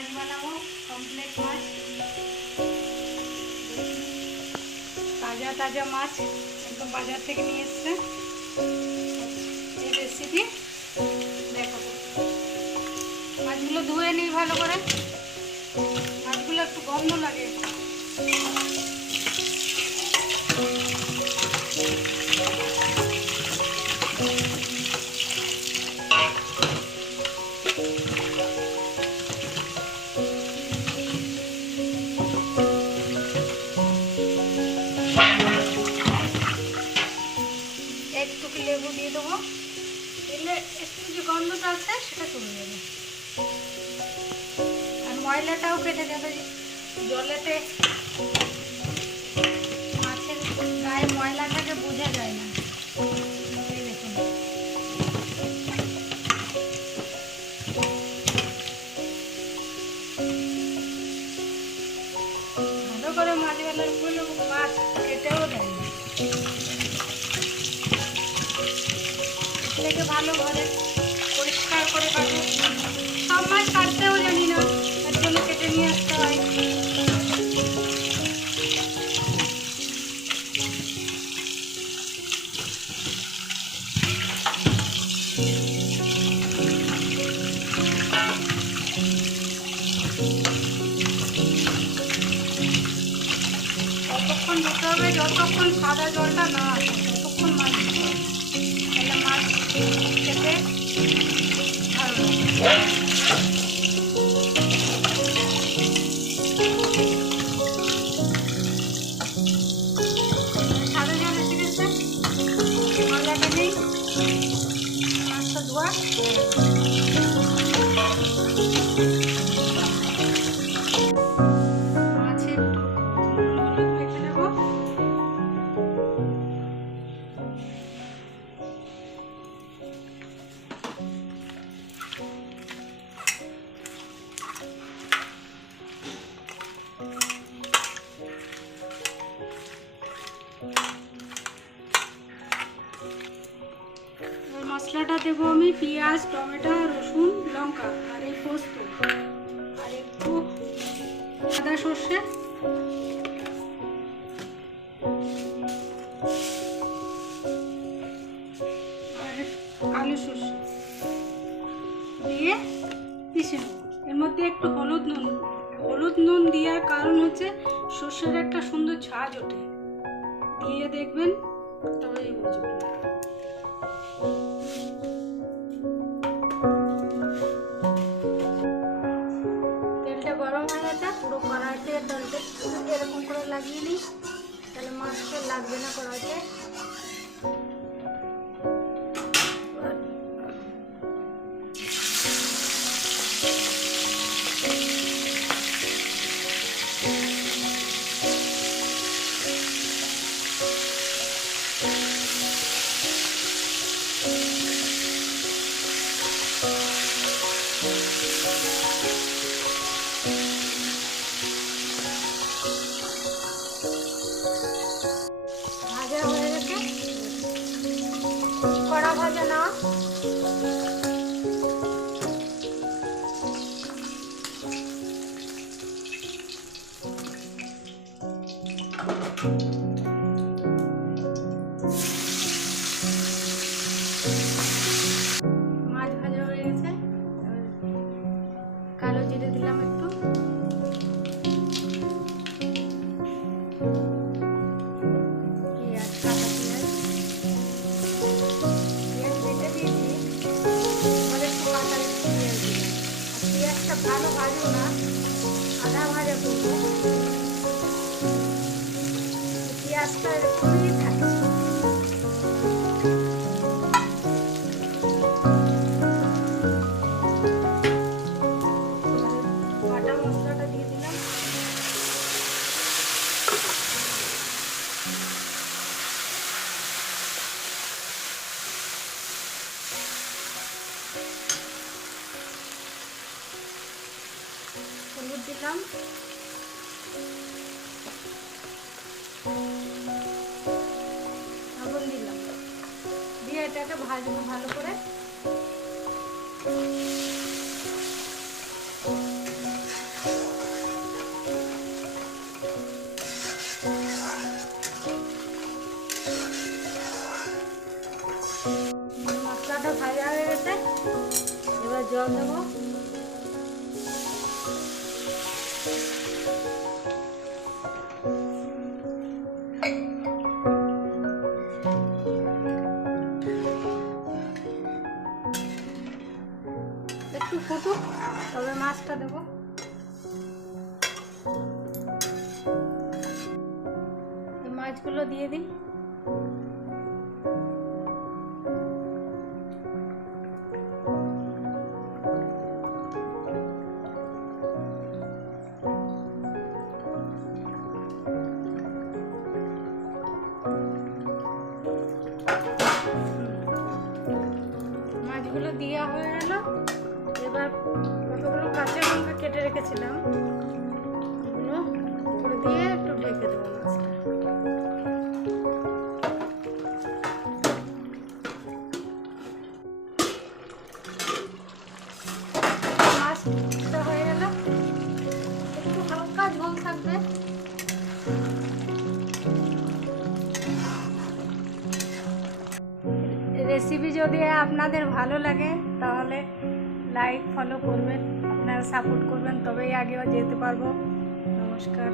মাছ বানাবো, কমপ্লেট মাছ, তাজা তাজা মাছ একদম বাজার থেকে নিয়ে এসছে। এই রেসিপি দেখাবো। মাছগুলো ধুয়ে নিই ভালো করে, মাছগুলো একটু গন্ধ লাগে। একটু লেবু দিয়ে দেবো, দিলে একটু যে গন্ধটা আছে সেটা চলে যাবে, আর ময়লাটাও কেটে যাবে। জলেতে মাছের গায়ে ময়লাটাকে বোঝা যায় না। এই দেখুন, ভালো করে মাছওয়ালার গুলো মাছ কেটেও দেয় না, থেকে ভালো ঘরে পরিষ্কার করে কাটে। সব মাছ কাটতেও জানি না, তার জন্য কেটে নিয়ে আসতে হয়। ততক্ষণ দিতে হবে যতক্ষণ সাদা জলটা না আসে, ততক্ষণ মাছ দিতে হবে, তাহলে মাছ খেতে ভালো লাগে। সাদা জল এসে গেছে, ময়লাটা নেই, মাছটা ধোয়া। মাছে একটু নুন হলুদ মেখে নেবো। মশলাটা দেবো আমি পেঁয়াজ, টমেটো, রসুন, লঙ্কা আর এই পোস্ত আর একটু সাদা সর্ষে আর কালো সর্ষে দিয়ে পিষে নেব। এর মধ্যে একটু হলুদ নুন দেওয়ার কারণ হচ্ছে সর্ষের একটা সুন্দর ঝাঁজ ওঠে, দিয়ে দেখবেন তবেই বুঝবেন। তেলটা গরম হয়ে গেছে, পুরো কড়াইতে তেলটা এরকম করে লাগিয়ে নিই, তাহলে মাছটা লাগবে না কড়াইতে। ভাজা হয়ে গেছে, কড়া ভাজা না। মাছ ভাজা হয়ে গেছে, কালো জিরে দিলাম একটু, পেঁয়াজ, কাঁচা পেঁয়াজ, পেঁয়াজ বেটে দিয়েছি, আর একটু কাঁচা পেঁয়াজ দিলাম। আর পেঁয়াজটা ভালো ভাজবো না, আধা ভাজা করবো, পেঁয়াজটা এরকমই থাকে। বাটা মশলাটা দিয়ে দিলাম, হলুদ দিলাম, লবণ দিলাম, দিয়ে এটাকে ভাজবো ভালো করে। তবে মাছটা দেবো। এই মাছগুলো দিয়ে দিই। মাছগুলো দেওয়া হয়ে গেল। এবার কতগুলো কাঁচা লঙ্কা কেটে রেখেছিলাম, ওগুলো উপরে দিয়ে একটু ঢেকে দেবো মাছটা। মাছটা হয়ে গেল, একটু হালকা ঝোল থাকবে। রেসিপি যদি আপনাদের ভালো লাগে তাহলে লাইক ফলো করবেন, আপনারা সাপোর্ট করবেন, তবেই আগেও যেতে পারবো। নমস্কার।